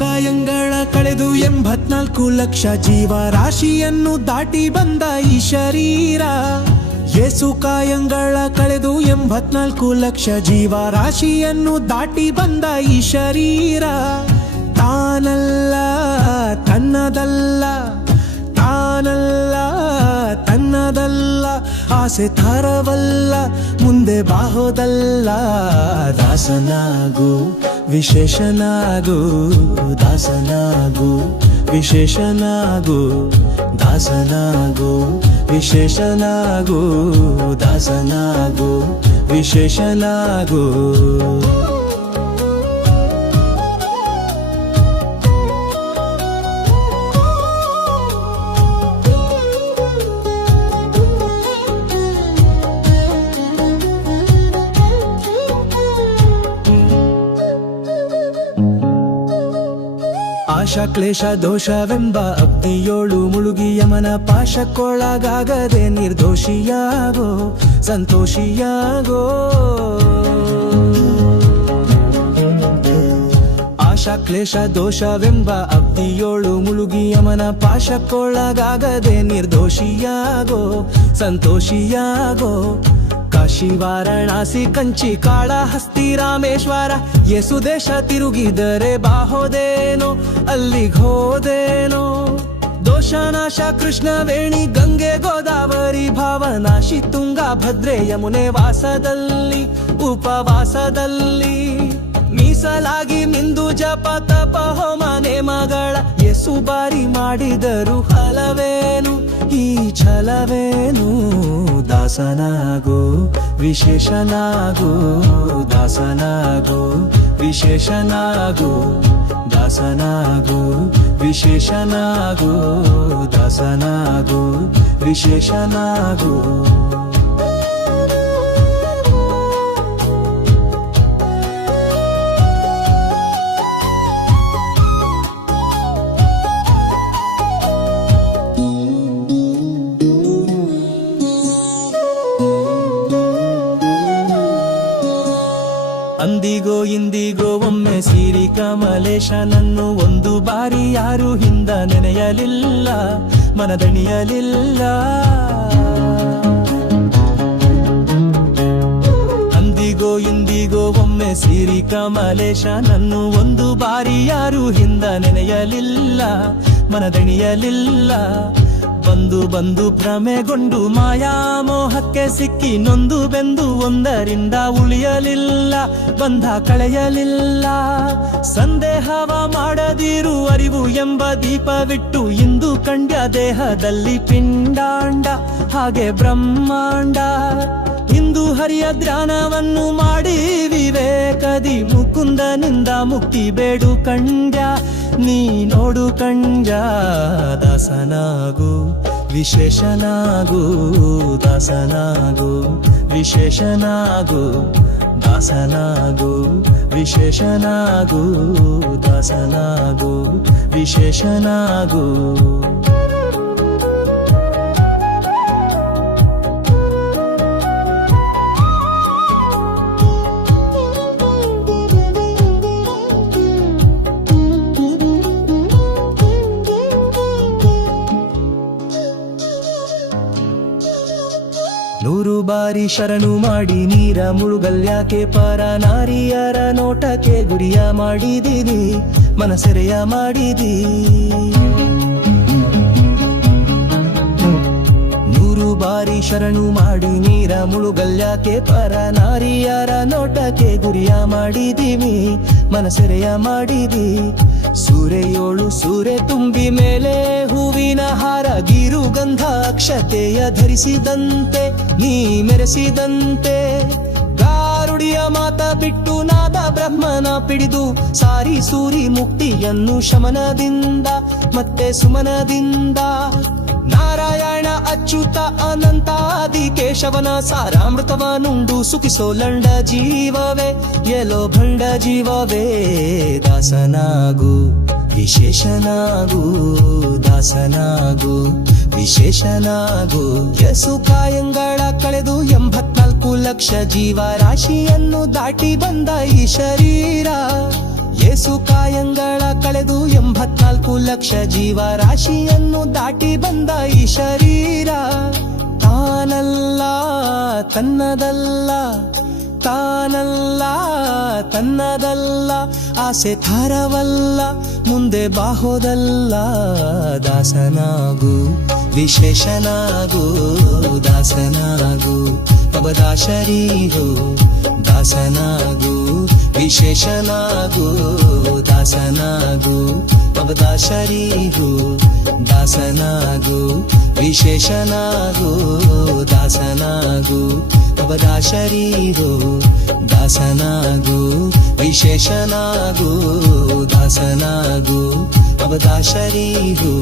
ಕಾಯಂಗಳ ಕಳೆದು 84 ಲಕ್ಷ ಜೀವರಾಶಿಯನ್ನು ದಾಟಿ ಬಂದ ಈ ಶರೀರ. ಕಾಯಂಗಳ ಕಳೆದು 84 ಲಕ್ಷ ಜೀವರಾಶಿಯನ್ನು ದಾಟಿ ಬಂದ ಈ ಶರೀರ. ತಾನಲ್ಲ ತನ್ನದಲ್ಲ, ತಾನಲ್ಲ ತನ್ನದಲ್ಲ, ಆಸೆ ತರವಲ್ಲ, ಮುಂದೆ ಬಾಹೋದಲ್ಲ. ದಾಸನಾಗು ವಿಶೇಷನಾಗು, ದಾಸನಾಗು ವಿಶೇಷನಾಗು, ದಾಸನಾಗು ವಿಶೇಷನಾಗು, ದಾಸನಾಗು ವಿಶೇಷನಾಗು. ಆಶಾ ಕ್ಲೇಶ ದೋಷವೆಂಬ ಅಗ್ನಿಯೋಳು ಮುಳುಗಿ ಯಮನ ಪಾಶಕ್ಕೊಳಗಾಗದೆ ನಿರ್ದೋಷಿಯಾಗೋ, ಸಂತೋಷಿಯಾಗೋ. ಆಶಾ ಕ್ಲೇಶ ದೋಷವೆಂಬ ಅಗ್ನಿಯೋಳು ಮುಳುಗಿ ಯಮನ ಪಾಶಕ್ಕೊಳಗಾಗದೆ ನಿರ್ದೋಷಿಯಾಗೋ, ಸಂತೋಷಿಯಾಗೋ. ಕಾಶಿ ವಾರಣಾಸಿ ಕಂಚಿ ಕಾಳಹಸ್ತಿ ರಾಮೇಶ್ವರ ಯೇಸು ದೇಶ ತಿರುಗಿದರೆ ಬಾಹೋದೇನೋ, ಅಲ್ಲಿಗೆ ಹೋದೇನೋ. ದೋಷನಾಶ ಕೃಷ್ಣವೇಣಿ ಗಂಗೆ ಗೋದಾವರಿ ಭಾವನಾಶಿ ತುಂಗಾ ಭದ್ರೆ ಯಮುನೆ ವಾಸದಲ್ಲಿ ಉಪವಾಸದಲ್ಲಿ ಮೀಸಲಾಗಿ ಮಿಂದು ಜಪ ತಪ ಹೋಮ ನೇಮಗಳ ಯೇಸು ಬಾರಿ ಮಾಡಿದರು ಹಲವೇನು ಈ ಛಲವೇನು. ದಾಸನಾಗು ವಿಶೇಷನಾಗು, ದಾಸನಾಗು ವಿಶೇಷನಾಗು, ದಾಸನಾಗು ವಿಶೇಷನಾಗು, ದಾಸನಾಗು ವಿಶೇಷನಾಗು. ಅಂದಿಗೋ ಇಂದಿಗೋ ಒಮ್ಮೆ ಸಿರಿ ಕಮಲೇಶನನ್ನು ಒಂದು ಬಾರಿ ಯಾರು ಹಿಂದ ನೆನೆಯಲಿಲ್ಲ, ಮನದಣಿಯಲಿಲ್ಲ. ಅಂದಿಗೋ ಇಂದಿಗೋ ಒಮ್ಮೆ ಸಿರಿ ಕಮಲೇಶನನ್ನು ಒಂದು ಬಾರಿ ಯಾರು ಹಿಂದ ನೆನೆಯಲಿಲ್ಲ, ಮನದಣಿಯಲಿಲ್ಲ. ಬಂದು ಬಂದು ಭ್ರಮೆಗೊಂಡು ಮಾಯಾಮೋಹಕ್ಕೆ ಸಿಕ್ಕಿ ನೊಂದು ಬೆಂದು ಒಂದರಿಂದ ಉಳಿಯಲಿಲ್ಲ, ಬಂಧ ಕಳೆಯಲಿಲ್ಲ. ಸಂದೇಹವ ಮಾಡದಿರು ಅರಿವು ಎಂಬ ದೀಪವಿಟ್ಟು ಇಂದು ಕಂಡ್ಯ ದೇಹದಲ್ಲಿ ಪಿಂಡಾಂಡ ಹಾಗೆ ಬ್ರಹ್ಮಾಂಡ. ಇಂದು ಹರಿಯ ಧ್ಯಾನವನ್ನು ಮಾಡಿ ವಿವೇಕದಿ ಮುಕುಂದನಿಂದ ಮುಕ್ತಿ ಬೇಡು ಕಂಡ್ಯ, ನೀ ನೋಡು ಕಂಡ್ಯ. ದಾಸನಾಗು ವಿಶೇಷನಾಗು, ದಾಸನಾಗು ವಿಶೇಷನಾಗು, ದಾಸನಾಗು ವಿಶೇಷನಾಗು, ದಾಸನಾಗು ವಿಶೇಷನಾಗು. ನೂರು ಬಾರಿ ಶರಣು ಮಾಡಿ ನೀರ ಮುಳುಗಲ್ಯಾಕೆ ಪರ ನಾರಿಯರ ನೋಟಕ್ಕೆ ಗುರಿಯ ಮಾಡಿದಿರಿ, ಮನಸೆರೆಯ ಮಾಡಿದಿ. ನೂರು ಬಾರಿ ಶರಣು ಮಾಡಿ ನೀರ ಮುಳುಗಲ್ಯಾಕೆ ಪರ ನಾರಿಯರ ನೋಟಕ್ಕೆ ಗುರಿಯ ಮಾಡಿದೀವಿ, ಮನಸೆರೆಯ ಮಾಡಿದಿ. ಸೂರೆಯೋಳು ಸೂರೆ ತುಂಬಿ ಮೇಲೆ ಹೂವಿನ ಹಾರ ಗೀರು ಗಂಧ ಅಕ್ಷತೆಯ ಧರಿಸಿದಂತೆ ನೀ ಮೆರೆಸಿದಂತೆ. ಗಾರುಡಿಯ ಮಾತ ಬಿಟ್ಟು ನಾದ ಬ್ರಹ್ಮನ ಪಿಡಿದು ಸಾರಿ ಸೂರಿ ಮುಕ್ತಿಯನ್ನು ಶಮನದಿಂದ ಮತ್ತೆ ಸುಮನದಿಂದ. ನಾರಾಯಣ ಅಚ್ಯುತ ಅನಂತಾದಿ ಕೇಶವನ ಸಾರಾಮೃತವನುಂಡು ಸುಖಿಸೋ ಲಂಡ ಜೀವವೇ ಎಲೋ ಭಂಡ ಜೀವವೇ. ದಾಸನಾಗು ವಿಶೇಷನಾಗು, ದಾಸನಾಗು ವಿಶೇಷನಾಗು. ಕಾಯಂಗಳ ಕಳೆದು 84 ಲಕ್ಷ ಜೀವರಾಶಿಯನ್ನು ದಾಟಿ ಬಂದ ಈ ಶರೀರ. ಯೇಸು ಕಾಯಂಗಳ ಕಳೆದು 84 ಲಕ್ಷ ಜೀವರಾಶಿಯನ್ನು ದಾಟಿ ಬಂದ ಈ ಶರೀರ ತಾನಲ್ಲ ತನ್ನದಲ್ಲ, ತಾನಲ್ಲ ತನ್ನದಲ್ಲ, ಆಸೆ ಥರವಲ್ಲ, ಮುಂದೆ ಬಾಹೋದಲ್ಲ. ದಾಸನಾಗು ವಿಶೇಷನಾಗು, ದಾಸನಾಗು ಅವದಾಶರೀ ಹೋ. ದಾಸನಾಗು ವಿಶೇಷನಾಗು, ದಾಸನಾಗು ಅವದಾಶರೀ ಹೋ. ದಾಸನಾಗು ವಿಶೇಷನಾಗು, ದಾಸನಾಗು ಅವದಾಶರೀ ಹೋ. ದಾಸನಾಗು ವಿಶೇಷನಾಗು, ದಾಸನಾಗು ಅವದಾಶರೀ ಹೋ.